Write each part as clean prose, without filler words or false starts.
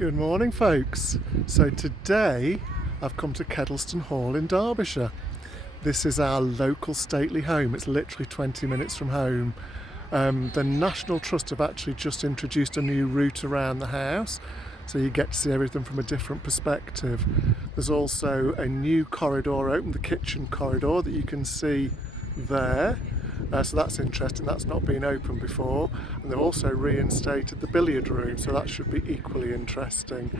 Good morning, folks. So today I've come to Kedleston Hall in Derbyshire. This is our local stately home. It's literally 20 minutes from home. The National Trust have actually just introduced a new route around the house, so you get to see everything from a different perspective. There's also a new corridor open, the kitchen corridor, that you can see there. So that's interesting, that's not been open before. And they've also reinstated the billiard room, so that should be equally interesting.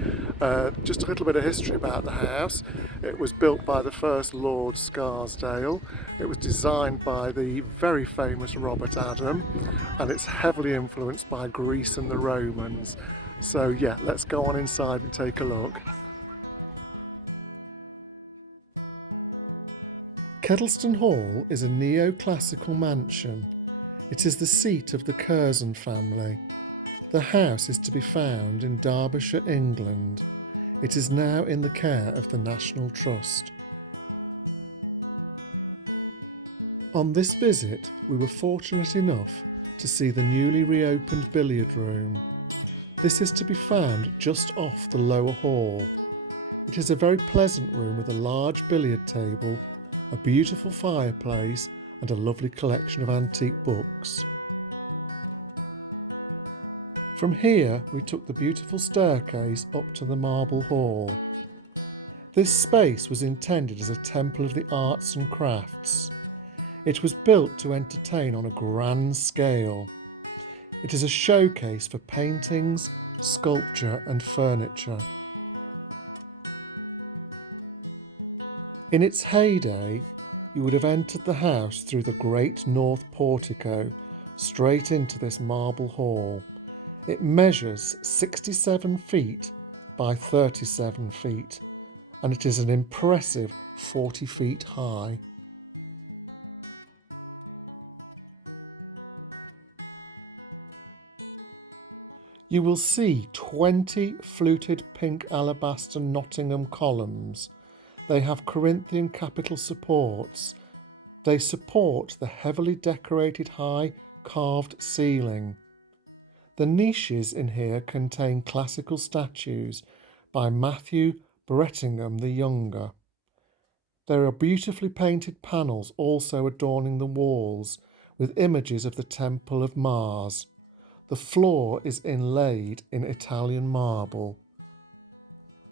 Just a little bit of history about the house. It was built by the first Lord Scarsdale. It was designed by the very famous Robert Adam, and it's heavily influenced by Greece and the Romans. So yeah, let's go on inside and take a look. Kedleston Hall is a neoclassical mansion. It is the seat of the Curzon family. The house is to be found in Derbyshire, England. It is now in the care of the National Trust. On this visit, we were fortunate enough to see the newly reopened billiard room. This is to be found just off the lower hall. It is a very pleasant room with a large billiard table, a beautiful fireplace and a lovely collection of antique books. From here we took the beautiful staircase up to the marble hall. This space was intended as a temple of the arts and crafts. It was built to entertain on a grand scale. It is a showcase for paintings, sculpture and furniture. In its heyday, you would have entered the house through the great north portico straight into this marble hall. It measures 67 feet by 37 feet, and it is an impressive 40 feet high. You will see 20 fluted pink alabaster Nottingham columns. They have Corinthian capital supports. They support the heavily decorated high carved ceiling. The niches in here contain classical statues by Matthew Brettingham the Younger. There are beautifully painted panels also adorning the walls with images of the Temple of Mars. The floor is inlaid in Italian marble.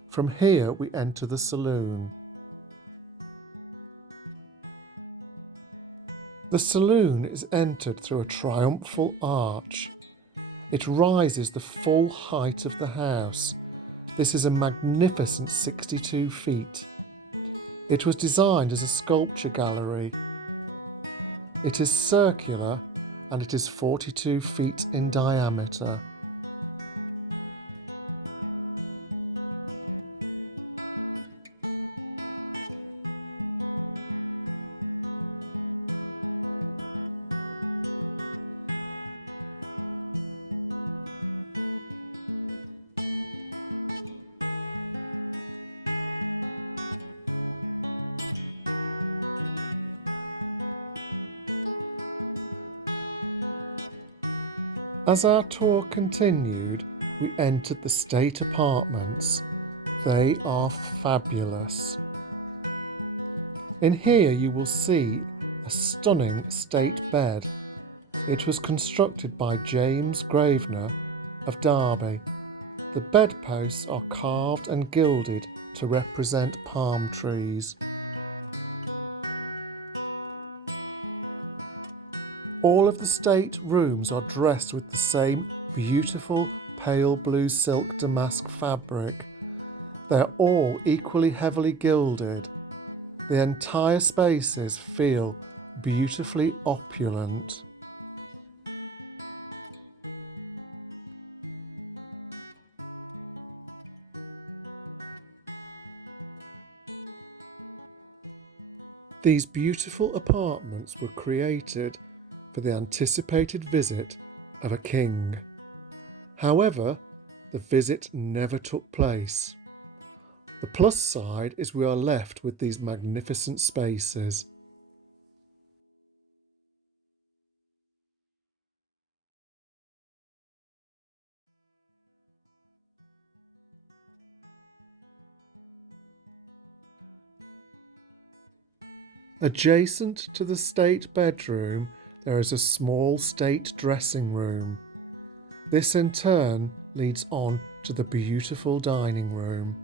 From here we enter the saloon. The saloon is entered through a triumphal arch. It rises the full height of the house. This is a magnificent 62 feet. It was designed as a sculpture gallery. It is circular and it is 42 feet in diameter. As our tour continued, we entered the state apartments. They are fabulous. In here you will see a stunning state bed. It was constructed by James Gravener of Derby. The bedposts are carved and gilded to represent palm trees. All of the state rooms are dressed with the same beautiful pale blue silk damask fabric. They are all equally heavily gilded. The entire spaces feel beautifully opulent. These beautiful apartments were created for the anticipated visit of a king. However, the visit never took place. The plus side is we are left with these magnificent spaces. Adjacent to the state bedroom, there is a small state dressing room. This in turn leads on to the beautiful dining room.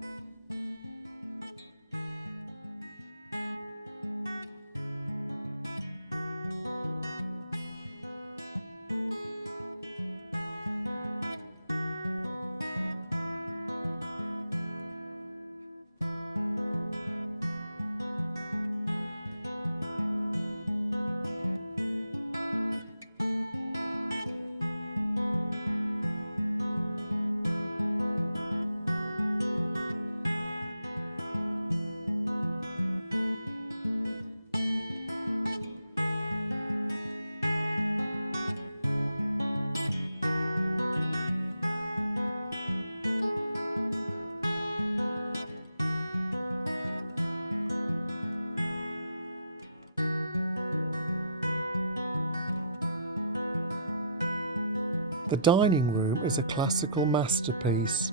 The dining room is a classical masterpiece.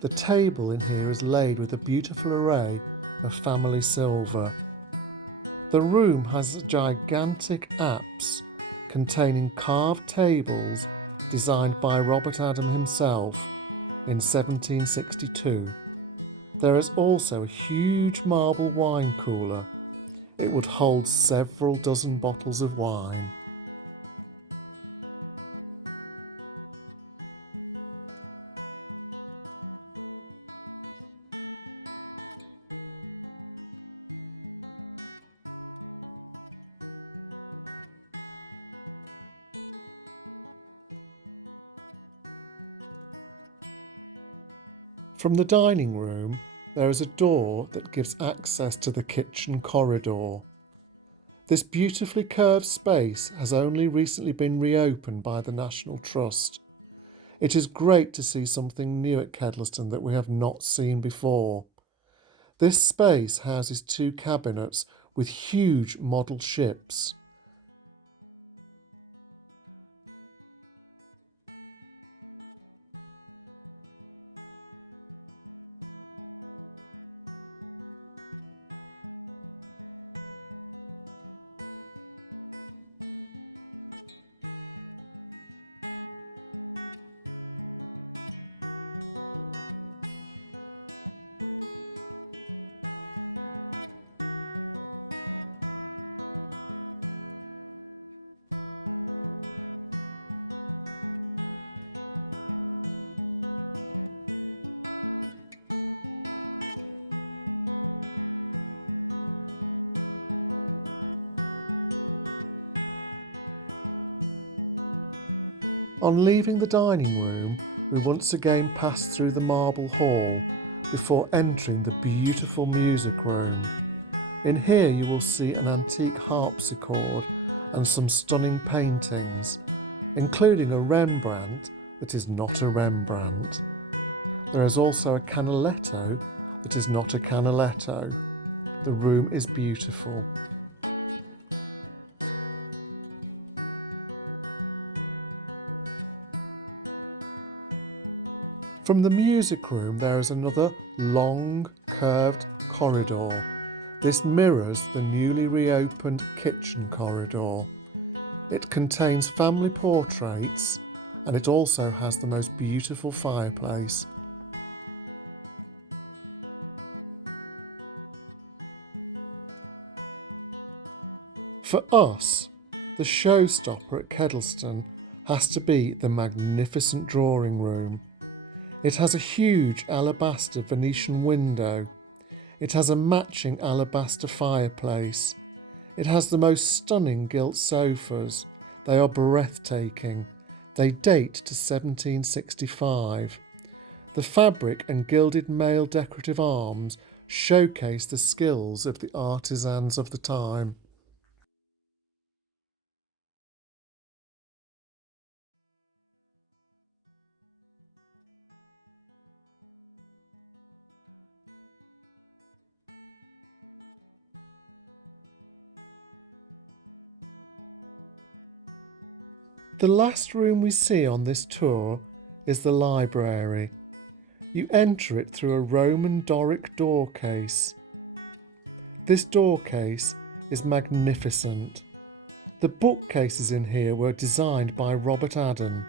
The table in here is laid with a beautiful array of family silver. The room has gigantic apse containing carved tables designed by Robert Adam himself in 1762. There is also a huge marble wine cooler. It would hold several dozen bottles of wine. From the dining room, there is a door that gives access to the kitchen corridor. This beautifully curved space has only recently been reopened by the National Trust. It is great to see something new at Kedleston that we have not seen before. This space houses two cabinets with huge model ships. On leaving the dining room, we once again pass through the marble hall before entering the beautiful music room. In here you will see an antique harpsichord and some stunning paintings, including a Rembrandt that is not a Rembrandt. There is also a canaletto that is not a canaletto. The room is beautiful. From the music room there is another long, curved corridor. This mirrors the newly reopened kitchen corridor. It contains family portraits and it also has the most beautiful fireplace. For us, the showstopper at Kedleston has to be the magnificent drawing room. It has a huge alabaster Venetian window. It has a matching alabaster fireplace. It has the most stunning gilt sofas. They are breathtaking. They date to 1765. The fabric and gilded male decorative arms showcase the skills of the artisans of the time. The last room we see on this tour is the library. You enter it through a Roman Doric door case. This door case is magnificent. The bookcases in here were designed by Robert Adden.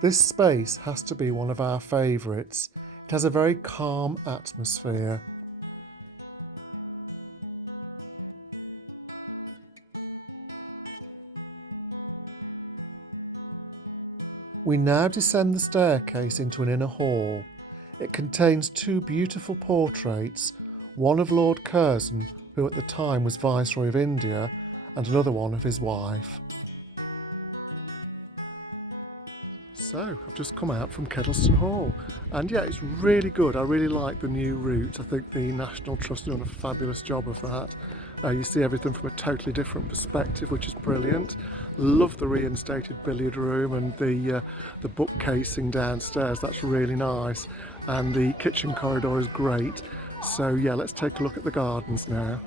This space has to be one of our favourites. It has a very calm atmosphere. We now descend the staircase into an inner hall. It contains two beautiful portraits, one of Lord Curzon, who at the time was Viceroy of India, and another one of his wife. So, I've just come out from Kedleston Hall, and yeah, it's really good. I really like the new route. I think the National Trust have done a fabulous job of that. You see everything from a totally different perspective, which is brilliant. Love the reinstated billiard room and the bookcasing downstairs. That's really nice, and the kitchen corridor is great. So yeah, let's take a look at the gardens now.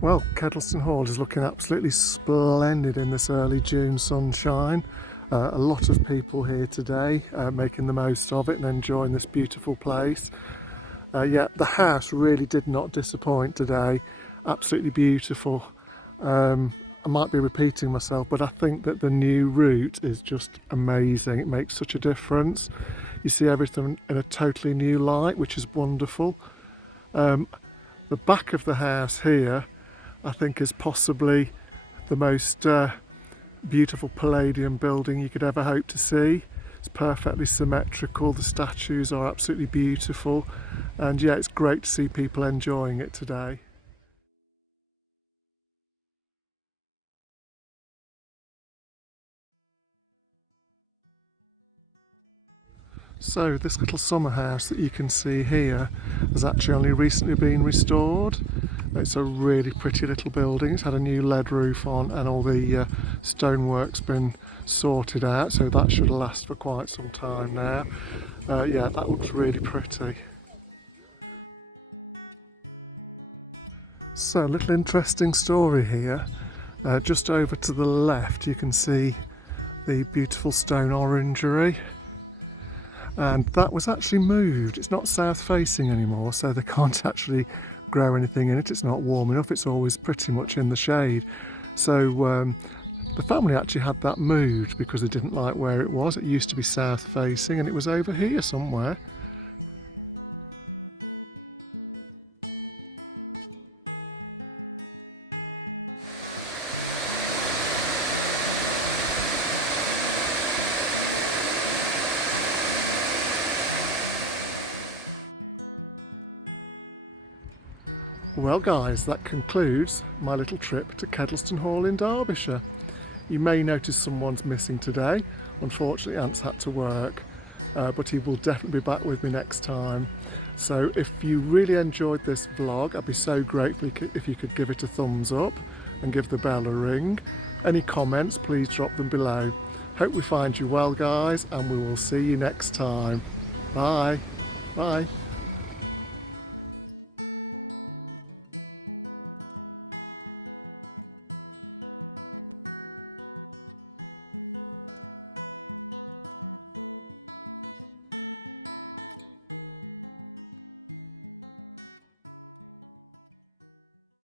Well, Kedleston Hall is looking absolutely splendid in this early June sunshine. A lot of people here today making the most of it and enjoying this beautiful place. Yeah, the house really did not disappoint today. Absolutely beautiful. I might be repeating myself, but I think that the new route is just amazing. It makes such a difference. You see everything in a totally new light, which is wonderful. The back of the house here, I think, is possibly the most beautiful Palladian building you could ever hope to see. It's perfectly symmetrical, the statues are absolutely beautiful, and yeah, it's great to see people enjoying it today. So this little summer house that you can see here has actually only recently been restored. It's a really pretty little building. It's had a new lead roof on and all the stonework's been sorted out, so that should last for quite some time now. Yeah, that looks really pretty. So, a little interesting story here. Just over to the left you can see the beautiful stone orangery. And that was actually moved. It's not south facing anymore, so they can't actually grow anything in it. It's not warm enough. It's always pretty much in the shade. So the family actually had that moved because they didn't like where it was. It used to be south facing and it was over here somewhere. Well guys, that concludes my little trip to Kedleston Hall in Derbyshire. You may notice someone's missing today. Unfortunately, Ant's had to work, but he will definitely be back with me next time. So if you really enjoyed this vlog, I'd be so grateful if you could give it a thumbs up and give the bell a ring. Any comments, please drop them below. Hope we find you well guys, and we will see you next time. Bye. Bye.